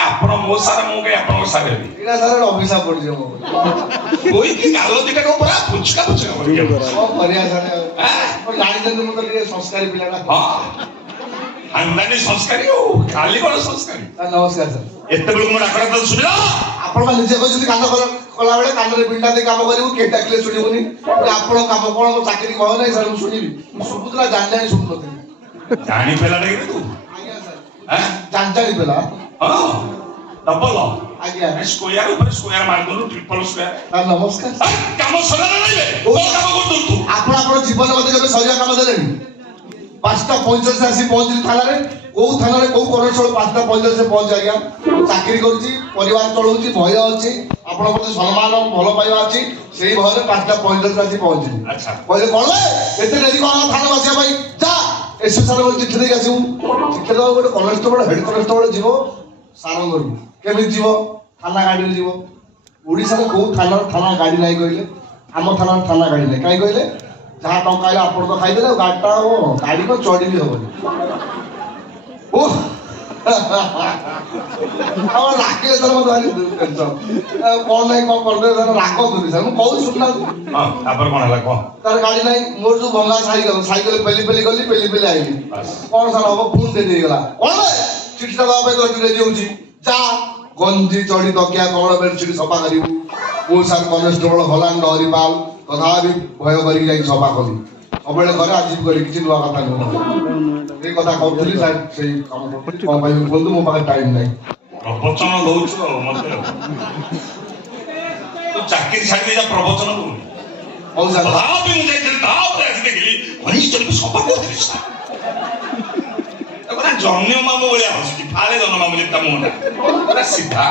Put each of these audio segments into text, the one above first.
ଆପଣ ମୋ ସାରା ମୁଁ କାଇଁ ଆପଣଙ୍କ ସାରା ହେବି ଏଇଟା ସାର୍ ଅଭିଶାପ ପଡିଯିବ ମୋ କହିକି ଗାଲ ଦିଟା କଣ ପୁରା ପୁଚକା ପୁଚକା କରିକି କଣ କରିବା ସାର୍ ଆପଣ ଜାଣିଛନ୍ତି ମୁଁ ତ ଟିକେ ସଂସ୍କାରୀ ପିଲାଟା ହଁ ଖାନଦାନୀ ସଂସ୍କାରୀ ଆଉ ଖାଲି କଣ ସଂସ୍କାରୀ ସାର୍ ନମସ୍କାର ସାର୍ ଏତେବେଳକୁ ମୋ ଡାକରା ତ ଶୁଣିଲା ଆପଣ ବା ନିଜେ କହିଛନ୍ତି କାମ କଲାବେଳେ କାନରେ ବିଣ୍ଡା ଦେଇ କାମ କରିବୁ କେହି ଡାକିଲେ ଶୁଣିବୁନି ଆପଣ କାମ କଣ ଚାକିରି କହ ନାହିଁ ସାର୍ ମୁଁ ଶୁଣିବି ମୁଁ ଶୁଭୁଥିଲା ଜାଣିଲାଣି ଶୁଣୁନଥିଲି ଜାଣି ପିଲାଟା କି ତୁ ଆଜ୍ଞା ସାର୍ ଜାଣି ପିଲା ହଁ ଡବଲ ଆଜ୍ଞା ସ୍କୋୟାର ଉପରେ ସ୍କୋୟାର ମାରିଦେଲୁ ଟ୍ରିପଲ ସ୍କୋୟାର ସାର୍ ନମସ୍କାର କାମ ସରିଲା ନାହିଁ କୋଉ କାମ କରୁଥିଲୁ ତୁ ଆପଣ ଆପଣ ଜୀବନ ମତେ କେବେ ସରିବା କାମ ଦେଲେଣି 5:45 ଆସି ପହଞ୍ଚିଲି ଥାନାରେ କୋଉ ଥାନାରେ କୋଉ କନେଷ୍ଟବଳ 5:45 ପହଞ୍ଚି ଆଜ୍ଞା ଚାକିରି କରୁଛି ପରିବାର ଚଳଉଛି ଭୟ ଅଛି ଆପଣ ପ୍ରତି ସମ୍ମାନ ଭଲ ପାଇବା ଅଛି ସେଇ ଭୟରେ 5:45 ଆସି ପହଞ୍ଚିଲି କହିଲେ କଣ ଏତେ ଡେରି କଣ ଥାନା ବସିବା ପାଇଁ ଯା ଏସପି ସାର୍ ଚିଠି ଦେଇକି ଆସିବୁ ଚିଠି ଦେବାକୁ ଗୋଟେ କନେଷ୍ଟବଳ ହେଡ କନେଷ୍ଟବଳ ଯିବ ସାର ଘରୁ କେମିତି ଯିବ ଥାନା ଗାଡିରେ ଯିବ ଓଡିଶାରେ କୋଉ ଥାନା ଗାଡି ନାହିଁ କହିଲେ ଆମ ଥାନାର ଥାନା ଗାଡି ନାହିଁ କାହିଁ କହିଲେ ଯାହା ଟଙ୍କା ହେଲେ ଆପଣ ତ ଖାଇଦେଲେ ଆଉ ଗାଡିଟା ହବ ଗାଡି କଣ ଚଢି ବି ହବନି ଆମର ରାଗିଲେ ତାର ମତେ ଭାରି ଟେନସନ କଣ ନାହିଁ କଣ କରିଦେବେ ତାର ରାଗ ଧରି ସାର୍ ମୁଁ କହୁଛି ଶୁଣୁନାହାନ୍ତି ତାପରେ କଣ ହେଲା କଣ ତାର ଗାଡି ନାହିଁ ମୋର ଯୋଉ ଭଙ୍ଗା ସାଇକେଲ ପେଲି ପେଲି ଗଲି ପେଲି ପେଲି ଆଇଲି କଣ ସାର୍ ହବ ଫୁଣି ଡେରି ହେଇଗଲା କଣ ଚିଠିଟା ଦବା ପାଇଁ ଗଲି ଡେରି ହଉଛି ଯା ଗଞ୍ଜି ଚଢି ତକିଆ କମଳ ବେଡସିଟ୍ ସଫା କରିବୁ ମୁଁ ସାର୍ କନେଷ୍ଟବଳ ହଲାଣ୍ଡ ହରିପାଲ ତଥାପି ଭୟ କରିକି ଯାଇକି ସଫା କଲି ସବୁବେଳେ ଘରେ ଆଜି କରି କିଛି ନୂଆ କଥା ନୁହଁ ଏଇ କଥା କହୁଥିଲି ସାର୍ ସେଇ କାମ କଣ ପାଇଁ କୁହନ୍ତୁ ମୋ ପାଖରେ ଟାଇମ୍ ନାହିଁ ପ୍ରବଚନ ଦଉଛୁ ଆଉ ମତେ ତୁ ଚାକିରି ଛାଡ଼ି ଦେଇ ଯା ପ୍ରବଚନ କରୁନି ହଉ ସାର୍ ତାପରେ ମୁଁ ଯାଇଥିଲି ତାପରେ ଆସି ଦେଖିଲି ଘନିଷ୍ଠ ସଫା କରୁଥିଲି ଜନ୍ମ ମାମୁ ଭଳିଆ ହସୁଛି ଫାଳେ ଜନ୍ମ ମାମୁ ଯେତେ ମୁହଁଟା ପୁରା ସିଧା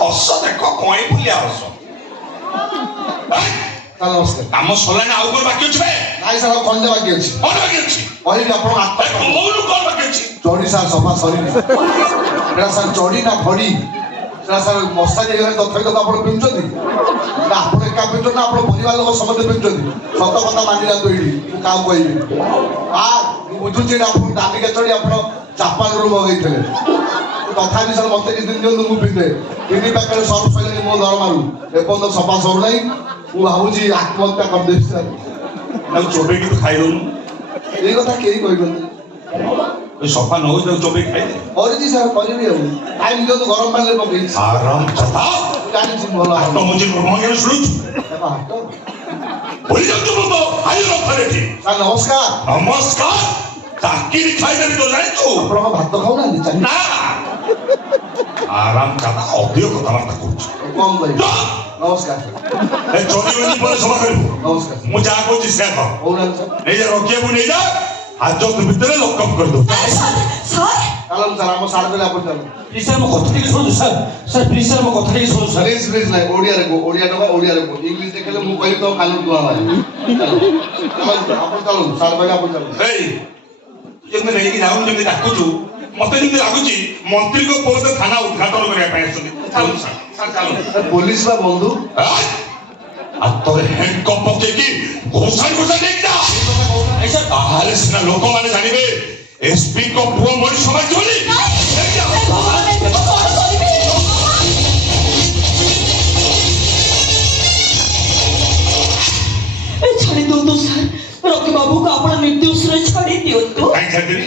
ହସ ଦେଖ କଇଁ ଭଳିଆ ହସ ନମସ୍କାର କାମ ସରିଲାଣି ଆଉ କଣ ବାକି ଅଛି ନାଇଁ ସାର୍ ଆଉ ଖଣ୍ଡେ ବାକି ଅଛି କଣ ବାକି ଅଛି କହିଲି ଆପଣ କଣ ବାକି ଅଛି ଚଢି ସାର୍ ସଫା ସରିନି ଏଟା ସାର୍ ଚଢି ନା ଫଡି ସେଟା ସାର୍ ମଶାରୀ ହେଇଗଲାଣି ତଥାପି ତ ଆପଣ ପିନ୍ଧୁଛନ୍ତି ଆପଣ ଏକା ପିନ୍ଧୁଛନ୍ତି ନା ଆପଣ ପରିବାର ଲୋକ ସମସ୍ତେ ପିନ୍ଧୁଛନ୍ତି ସତ କଥା ମାନିଲାନ୍ତୁ ଏଇଠି ମୁଁ କାହାକୁ କହିବି ମୁଁ ବୁଝୁଛି ଆପଣ ଦାମିକା ଚଢି ଆପଣ ଜାପାନରୁ ମଗେଇଥିଲେ ତଥାପି ସାର୍ ମତେ କିଛି ଦିନ ଦିଅନ୍ତୁ ମୁଁ ପିନ୍ଧେ ତିନି ପାଖରେ ସର୍ଫ ସରିଲାଣି ମୋ ଦରମାରୁ ଏପର୍ଯ୍ୟନ୍ତ ସଫା ସରୁନାହିଁ ମୁଁ ଭାବୁଛି ଆତ୍ମହତ୍ୟା କରିଦେବି ସାର୍ ତାକୁ ଚୋବେଇକି ତୁ ଖାଇଦଉନୁ ଏଇ କଥା କେହି କହିବନି ସଫା ନ ହଉଛି ତାକୁ ଚୋବେଇକି ଖାଇଦେ କରିଛି ସାର୍ କରିବି ଆଉ ଟାଇମ୍ ଦିଅନ୍ତୁ ଗରମ ପାଣିରେ ପକେଇଛି ଜାଣିଛି ଭଲ ହାତ ମୁଞ୍ଜି ଶୁଣୁଛୁ ଭୁଲି ଯାଉଛୁ ସାର୍ ନମସ୍କାର ନମସ୍କାର ଚାକିରି ଖାଇଦେବି ତ ଜାଣିଛୁ ଆପଣଙ୍କ ଭାତ ଖାଉନାହାନ୍ତି ନା ଆରାମ ଚାଲା ଅଧିକ କଥାବାର୍ତ୍ତା କରୁଛୁ କମ୍ କହିବି ନମସ୍କାର ସଭା କରିବୁ ନମସ୍କାର ମୁଁ ଯାହା କହୁଛି ସେ କହ କହୁନାହାନ୍ତି ସାର୍ ନେଇଯା ରଖିବାକୁ ନେଇଯା ହାଜତ ଭିତରେ ଲକଅପ୍ କରିଦଉ ଚାଲନ୍ତୁ ସାର୍ ଆମ ସାର୍ କହିଲେ ଆପଣ ଚାଲନ୍ତୁ ପ୍ଲିଜ୍ ସାର୍ ମୋ କଥା ଟିକେ ଶୁଣନ୍ତୁ ସାର୍ ସାର୍ ପ୍ଲିଜ୍ ସାର୍ ମୋ କଥା ଟିକେ ଶୁଣନ୍ତୁ ସାର୍ ପ୍ଲିଜ୍ ନାହିଁ ଓଡ଼ିଆରେ କୁହ ଓଡ଼ିଆ ନେବା ଓଡ଼ିଆରେ କୁହ ଇଂଲିଶ ଦେଖିଲେ ମୁଁ କହିବି ତ କାନୁନ କୁହା ମାରିବି ଆପଣ ଚାଲନ୍ତୁ ସାର୍ କହିଲେ ଆପଣ ଚାଲନ୍ତୁ ଏଇ ଯେମିତି ନେଇକି ଯାଉନୁ ଯେମିତି ଡାକୁଛୁ ମତେ ଯେମିତି ଲାଗୁଛି ମନ୍ତ୍ରୀଙ୍କ ପୋଷ୍ଟ ଥାନା ଉଦ୍ଘାଟନ କରିବା ପାଇଁ ଆସୁଛନ୍ତି ଚାଲୁ ସାର୍ ଚାଲୁ ପୋଲିସ ବା ବନ୍ଧୁ ହାତରେ ହ୍ୟାଣ୍ଡକପ୍ ପକେଇକି ଘୋଷାଇ ନେଇକି ଯା ତାହେଲେ ସିନା ଲୋକମାନେ ଜାଣିବେ ଏସପି ଙ୍କ ପୁଅ ମଣିଷ ମାରିଛି ବୋଲି ଛାଡ଼ି ଦିଅନ୍ତୁ ସାର୍ ରକି ବାବୁକୁ ଆପଣ ନିର୍ଦ୍ଦୋଷରେ ଛାଡ଼ି ଦିଅନ୍ତୁ କାହିଁ ଛାଡ଼ିଦେବି